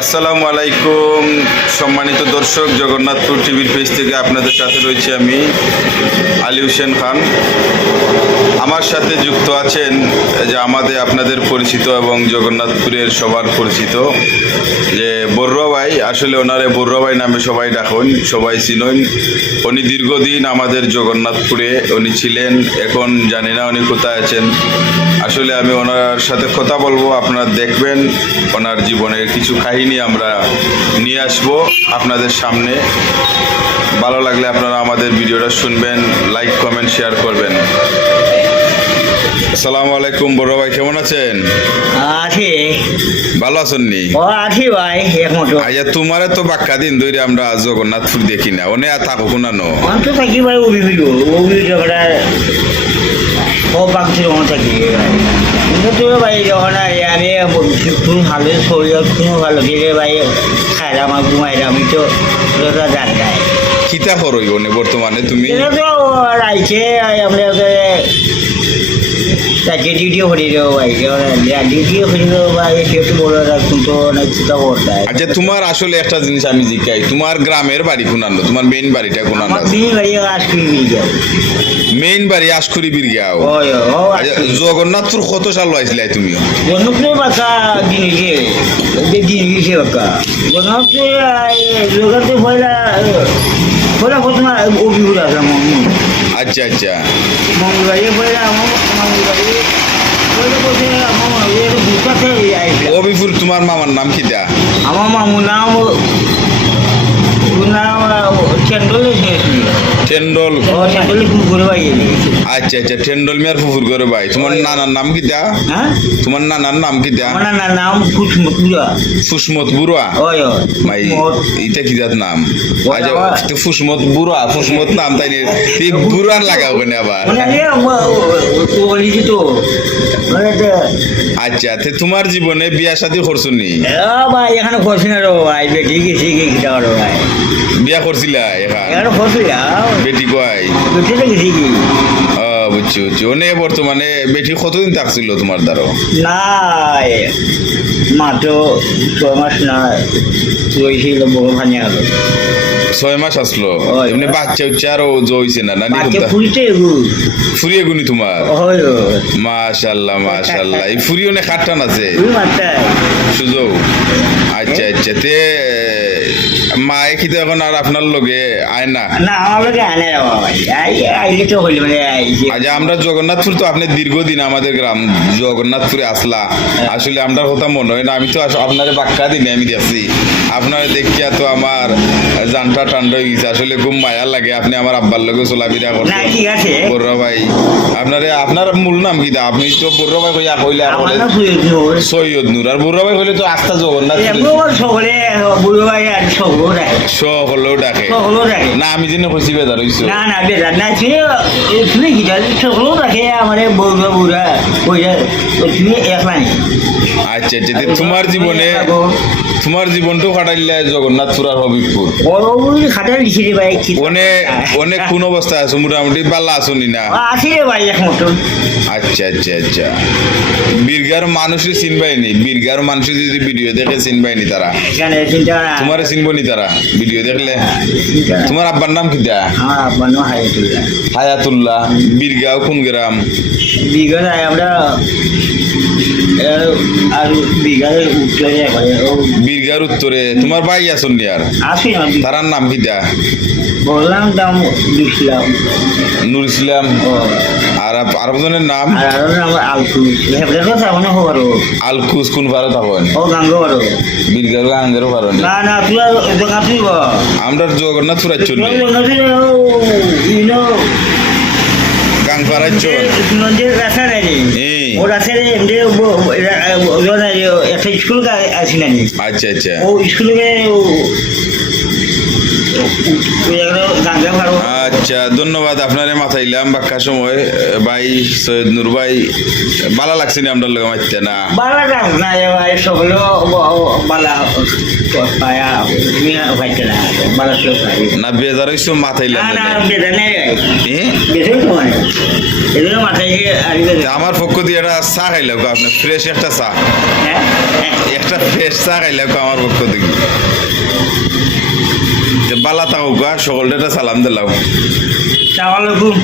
আসসালামু আলাইকুম সম্মানিত দর্শক, জগন্নাথপুর টিভির পেজ থেকে আপনাদের সাথে রয়েছে আমি আলী হোসেন খান। আমার সাথে যুক্ত আছেন যে আপনাদের পরিচিত এবং জগন্নাথপুরের সবার পরিচিত যে বড়ুয়া ভাই। আসলে ওনারে বড়ুয়া ভাই নামে সবাই ডাকেন, সবাই চিনেন। উনি দীর্ঘদিন আমাদের জগন্নাথপুরে উনি ছিলেন, এখন জানি না উনি কোথায় আছেন। আসলে আমি ওনার সাথে কথা বলবো, আপনারা দেখবেন ওনার জীবনের কিছু কাহিনী আমরা নিয়ে আসবো আপনাদের সামনে। ভালো লাগলে আপনারা আমাদের ভিডিওটা শুনবেন, লাইক কমেন্ট শেয়ার করবেন। আসসালামু আলাইকুম বড় ভাই, কেমন আছেন? আছি ভালো আছেন নি? ও আছি ভাই একমত। আচ্ছা, তোমারে তো বাক্কা দিন ধরে আমরা জগন্নাথপুর দেখি না, ওনে আর থাকো না নো আমি তো থাকি ভাই অভিযোগ ঝগড়া ও বাংছিল মনে থাকি কিন্তু তো ভাই যখন আমি খুব ভালো শরীর খুব ভালো গেলে ভাই খাইলাম আর ঘুমাইলাম, আমি তো জান নাই কিতা করইব নে বর্তমানে তুমি? এটা তো রাইছে আমরা তাকে ডিউটিও করে দেবো ভাই, ডিউটিও করে দেবো ভাই, সেটু বলে রাখুন তো অনেক চিন্তা করতে হয়। আচ্ছা, তোমার আসলে একটা জিনিস আমি জিজ্ঞাই, তোমার গ্রামের বাড়ি কোনানো? তোমার মেইন বাড়িটা কোনানো? আমার দিন বাড়ি আসকুড়ি নিয়ে যাও। মেইন বাড়ি আশকুরি বীরগাঁও। আচ্ছা, জগন্নাথপুর কত সাল আইছিলে তুমিও? জগন্নাথপুরে বাঁকা জিনিসে জিনিসে বাঁকা জগন্নাথপুরে জগন্নাথে পয়লা প্রথমে অভিভূত আছে আচ্ছা আচ্ছা, মঙ্গলবাড়ি পয়লা মঙ্গলবাড়ি পয়লা বসে আমার বুঝতে অবিপুর তোমার মামার নাম কি দা? আমার মামুর নাম চেন্ডলে টেন্ডল। চেন্ডলে ঘুরে পাই। আচ্ছা আচ্ছা, টেন্ডল মিয়ার ফুফুর করে ভাই। তোমার নানার নাম কি দা? হ্যাঁ, তোমার নানার নাম কি দা? আমার নানার নাম ফুসমতুরা। ফুসমত বুড়া ভাই, এটা কি দাত নাম? আচ্ছা, ফুসমত বুড়া, ফুসমত নাম তাই বুড়ার লাগাও কেন আবার? তো আচ্ছা, তোমার জীবনে বিয়া শাদী করছো নি? ভাই এখানে করছি না রো ভাই, বেটি গেছি গিয়ে ভাই বিয়া করছিলা? এখানে করছি বেটি কয়? বেটিতে গেছি কি বুঝছি বুঝছি। ওনে বর্তমানে বেটি কতদিন থাকছিল তোমার দ্বারা? নাই মাত্র 6 মাস না রয়েছিল, বড় ভাঙে আলো 6 মাস আসলো। এমনি বাচ্চা উচ্চা আরো হইছে না? নানি ফুরিয়ে গুনি তোমার? মাশাল্লাহ মাশাল্লাহ। এই ফুরিও নে খাটটান আছে সুযোগ। আচ্ছা আচ্ছা, তে মায়ে কি তো এখন আর আপনার লগে আয় না? না আমার লগে আনে আইলে তো হইলে মানে আচ্ছা, আমরা জগন্নাথপুর তো আপনি দীর্ঘদিন আমাদের গ্রাম জগন্নাথপুরে আসলা, আসলে আমরা কথা মনে হয় না। আমি তো আপনার বাক্কা দিনে আমি দেখছি, আপনার দেখিয়া তো আমার জানটা ঠান্ডা হয়ে গেছে। আসলে খুব মায়া লাগে, আপনি আমার আব্বার লগে চলাফেরা করছেন। বড় ভাই, আপনার মূল নাম কি দা? আপনি তো বড় ভাই কইয়া কইলে সৈয়দ নূর। আর বড় ভাই হইলে তো আস্থা জগন্নাথ সকলেও ডাকে না? আমি যেন কইছি বেদার হইছো না না বেদার না, তুমি কি সকলেও ডাকে আমার বউরা বুড়া কইরা তুমি একলা নেই। আচ্ছা আচ্ছা, তোমার জীবনটাও কাটাইলে জগন্নাথপুর আর হবিবপুর খাটাই দিছি রে ভাই। অনেক কোন অবস্থায় আছো? মোটামুটি পাল্লা আছো নি না? আছি রে ভাই এক মতন। আচ্ছা আচ্ছা আচ্ছা, বীরগার মানুষের চিনবাইনি? বীরগার মানুষ যদি ভিডিও দেখে চিনবাইনি তারা? তোমার চিনবো নি তারা ভিডিও দেখলে? তোমার আব্বার নাম কি দা? আমার আব্বার নাম হায়াতুল্লাহ। হায়াতুল্লাহ। বীরগাঁও কোন গ্রাম? বীরগাঁও আমরা আর বীরগাঁর উত্তরে। তোমার ভাই আছেন নি আর? আসি না। তারার নাম কি দা? বললাম দাম ইসলাম, নুর ইসলাম। আর আরেকজনের নাম? আলকুস। কোন ভারত থাকেন? বীরগাঁও গাঙ্গেরও কারণ আমরা জগন্নাথপুর চলি গাংপাড়ার চল একটা স্কুল আছে না? আচ্ছা আচ্ছা, ও স্কুলে জানতে পারবো। আচ্ছা, ধন্যবাদ আপনারে মাথাইলাম বাক্কা সময়। ভাই সৈয়দ নূর ভাই, ভালো লাগছে না আপনার লোক মারতে না? বালা দাম না এ ভাই সকলেও বালা পায়া ভাইতে না বালা সব পাই না বেজার হইছো মাথাইলাম না না না? বেদা নেই এ? বেদা তো মানে এগুলো মাথায় গিয়ে আসবে তা আমার পক্ষ দিয়ে একটা চা খাইলাম আপনি, ফ্রেশ একটা চা, হ্যাঁ একটা ফ্রেশ চা খাইলাম আমার পক্ষ থেকে। যে বালা থাকুক, সকলটা একটা সালাম দিলাম। সালামালাইকুম